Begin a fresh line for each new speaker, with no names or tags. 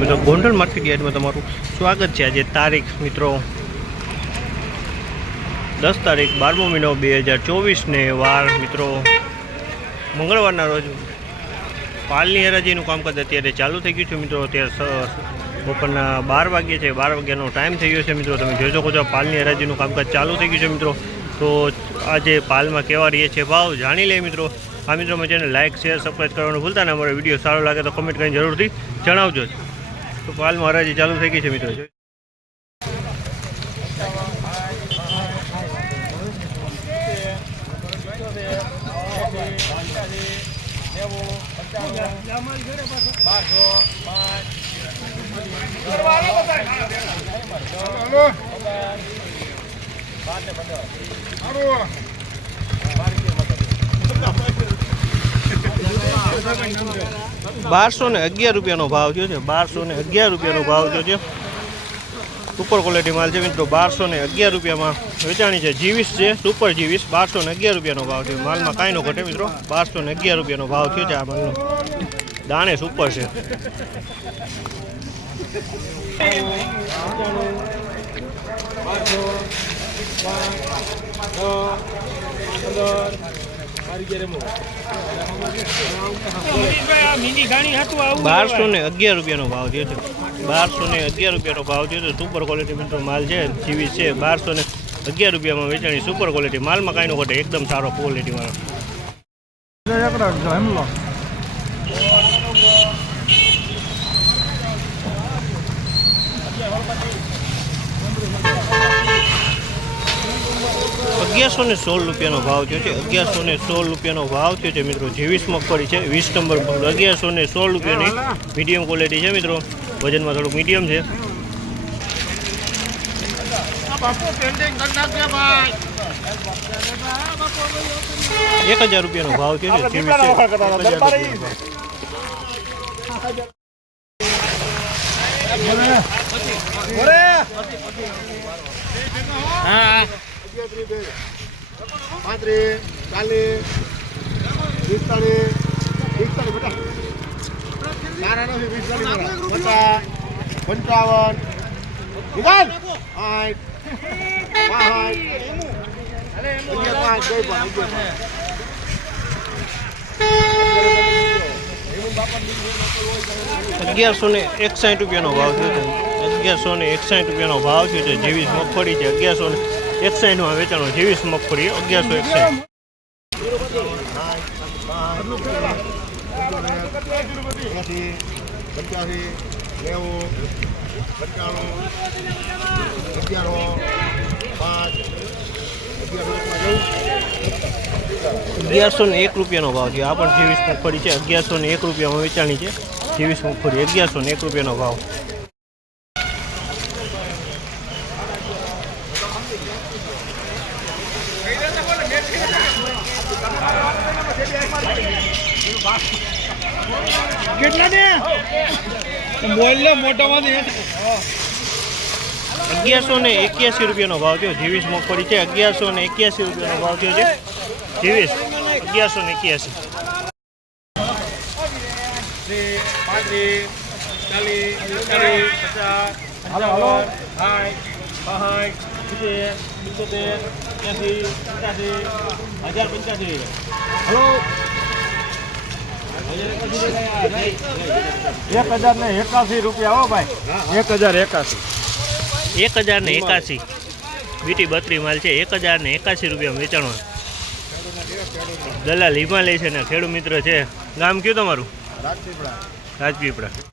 મિત્રો ગોંડલ માર્કેટ યાર્ડમાં તમારું સ્વાગત છે. આજે તારીખ મિત્રો દસ તારીખ બારમો મહિનો બે હજાર ચોવીસને વાર મિત્રો મંગળવારના રોજ પાલની હરાજીનું કામકાજ અત્યારે ચાલુ થઈ ગયું છે મિત્રો. અત્યારે બપોરના બાર વાગ્યે છે. બાર વાગ્યાનો ટાઈમ થઈ ગયો છે મિત્રો. તમે જોઈ શકો છો પાલની હરાજીનું કામકાજ ચાલુ થઈ ગયું છે મિત્રો. તો આજે પાલમાં કેવા રહીએ છે ભાવ જાણી લે મિત્રો. આ મિત્રો મજાને લાઇક શેર સબસ્ક્રાઈબ કરવાનું ભૂલતા ને. અમારો વીડિયો સારો લાગે તો કમેન્ટ કરીને જરૂરથી જણાવજો. તો પાલ મહારાજ ચાલુ થઈ ગઈ છે મિત્રો બારસો ને અગિયાર રૂપિયાનો ભાવ થયો છે બારસો ને અગિયાર રૂપિયાનો ભાવ થયો છે સુપર ક્વોલિટી માલ છે મિત્રો બારસો ને અગિયાર રૂપિયામાં વેચાણી છે જીવીસ છે સુપર જીવીસ બારસો ને અગિયાર રૂપિયાનો ભાવ છે માલમાં કાંઈ નો ઘટે મિત્રો બારસો ને અગિયાર રૂપિયાનો ભાવ થયો છે આ માલનો દાણે સુપર છે બારસો ને અગિયાર રૂપિયાનો ભાવ થયો છે. બારસો ને અગિયાર રૂપિયાનો ભાવ થયો છે. સુપર ક્વોલિટી મિત્રો માલ છે, જીવી છે. બારસો ને અગિયાર રૂપિયામાં વેચાણી સુપર ક્વોલિટી માલમાં કાંઈ નો ઘટે. એકદમ સારો ક્વોલિટી અગિયારસો ને સોળ રૂપિયાનો ભાવ થયો છે. અગિયારસો ને સોળ રૂપિયાનો ભાવ થયો છે મિત્રો. જેવીસ મગફળી છે વીસ નંબર અગિયારસો ને સોળ રૂપિયાની મીડિયમ ક્વોલિટી છે મિત્રો. વજનમાં થોડુંક મીડિયમ છે. એક હજાર રૂપિયાનો ભાવ થયો છે હા છે.
પાંત્રીસ ચાલીસ પિસ્તાલીસ પચાસ પંચાવન નિકાલ આઠ પાંચ અગિયાર
અગિયારસો ને એકસાઠ રૂપિયાનો ભાવ થયો છે. અગિયારસો ને એકસાઠ રૂપિયાનો ભાવ થયો છે. જેવી મગફળી છે. અગિયારસો ને એકસાઠમાં વેચાણો જેવીસ મગફળી અગિયારસો
એકસાઈ પંચ્યાસી
અગિયારસો ને એક રૂપિયાનો ભાવ છે આ પણ જેવીસ મગફળી છે. અગિયારસો ને એક રૂપિયામાં વેચાણી છે. જેવીસ મગફળી અગિયારસો ને એક રૂપિયાનો ભાવ.
કેટલા ને બોલ લે મોટામાં
અગિયારસો ને એક્યાસી રૂપિયાનો ભાવ થયો. જીવીસ મગફળી છે. અગિયારસો ને એક્યાસી રૂપિયાનો ભાવ થયો છે. જીવીસ. અગિયારસો ને એક્યાસી.
ચાલીસ પચાસ
હાલો હાલો
સાઠ પાંઠ
એક હજાર ને એકાસી રૂપિયા ભાઈ. એક હજાર એકાસી
એક હજાર ને એકાસી બીટી બત્રી માલ છે એક હજાર ને એકાસી રૂપિયા વેચાણો દલાલ હિમાલય છે ને ખેડૂત મિત્ર છે. ગામ કયું તમારું?
રાજપીપળા
રાજપીપળા.